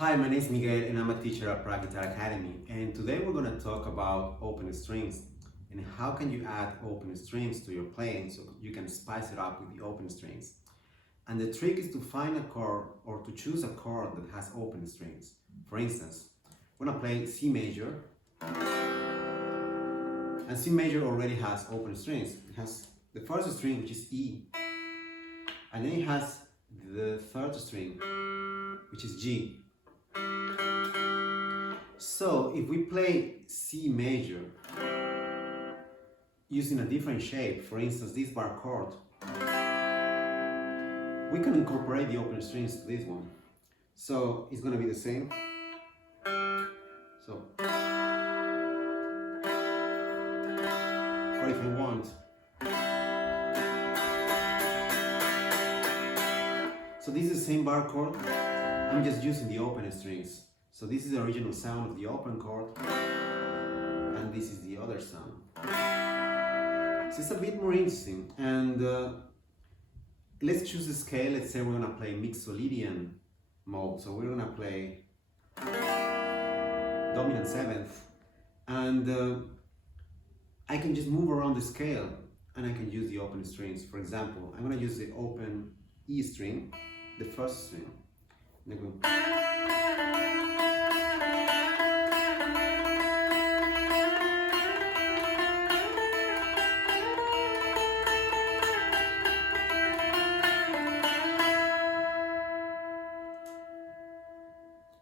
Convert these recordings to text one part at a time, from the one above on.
Hi, my name is Miguel and I'm a teacher at Prague Guitar Academy, and today we're going to talk about open strings and how can you add open strings to your playing so you can spice it up with the open strings. And the trick is to find a chord or to choose a chord that has open strings. For instance, we're going to play C major, and C major already has open strings. It has the first string, which is E, and then it has the third string, which is G. So if we play C major using a different shape, for instance this bar chord, we can incorporate the open strings to this one. So it's going to be the same. So, or if I want, so this is the same bar chord, I'm just using the open strings. So this is the original sound of the open chord, and this is the other sound. So it's a bit more interesting, and let's choose a scale. Let's say we're gonna play Mixolydian mode. So we're gonna play dominant seventh, and I can just move around the scale, and I can use the open strings. For example, I'm gonna use the open E string, the first string. And I go.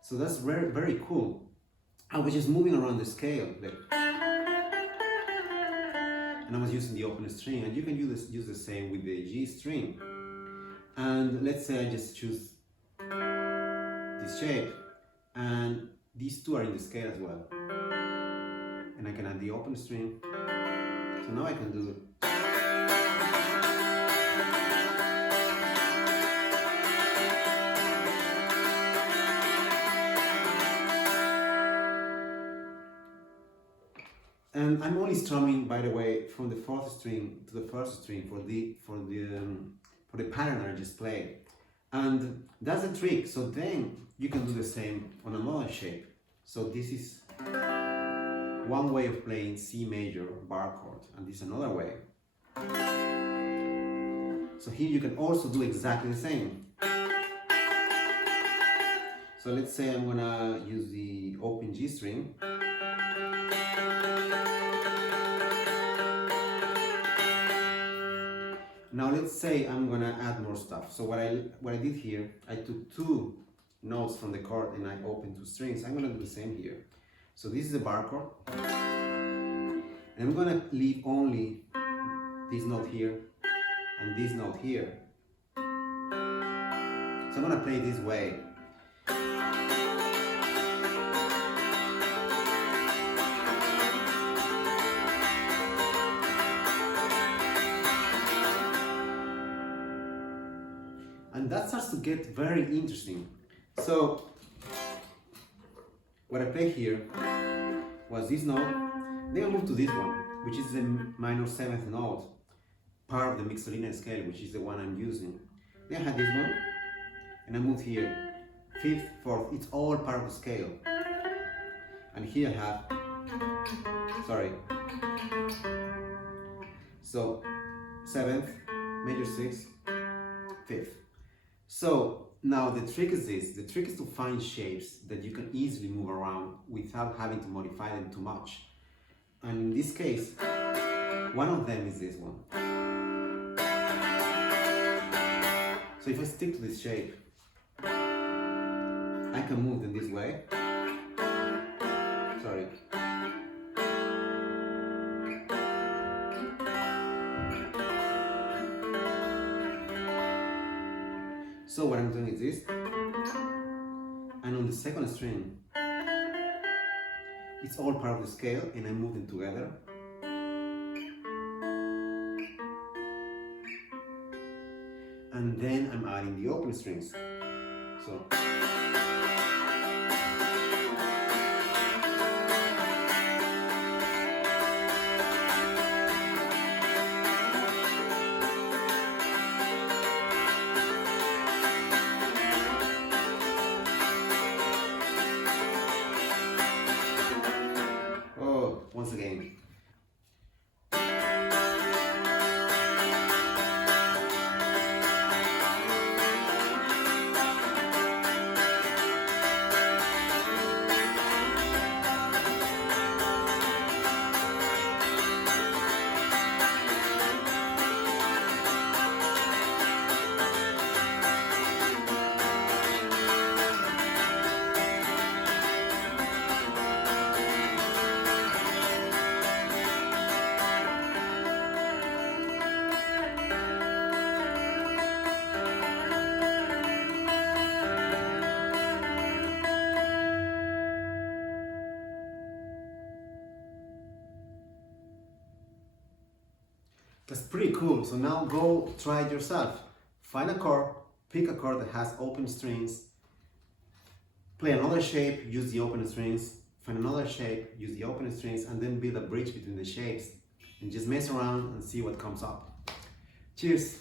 So that's very, very cool. I was just moving around the scale there. And I was using the open string, and you can use the same with the G string. And let's say I just choose this shape, and these two are in the scale as well. And I can add the open string. So now I can do and I'm only strumming, by the way, from the fourth string to the first string for the pattern I just played, and that's the trick. So then you can do the same on another shape. So this is one way of playing C major bar chord, and this is another way. So here you can also do exactly the same. So let's say I'm gonna use the open G string. Now let's say I'm gonna add more stuff. So what I did here, I took two notes from the chord and I opened two strings. I'm gonna do the same here. So this is a bar chord, and I'm gonna leave only this note here and this note here. So I'm gonna play this way. And that starts to get very interesting. So what I played here was this note, then I moved to this one, which is the minor seventh note, part of the Mixolydian scale, which is the one I'm using. Then I had this one, and I moved here, fifth, fourth, it's all part of the scale. And here I have, so seventh, major sixth, fifth. So now the trick is this. The trick is to find shapes that you can easily move around without having to modify them too much. And in this case, one of them is this one. So if I stick to this shape, I can move them this way. So what I'm doing is this, and on the second string, it's all part of the scale, and I move them together. And then I'm adding the open strings. So. That's pretty cool. So now go try it yourself. Find a chord, pick a chord that has open strings, play another shape, use the open strings, find another shape, use the open strings, and then build a bridge between the shapes and just mess around and see what comes up. Cheers!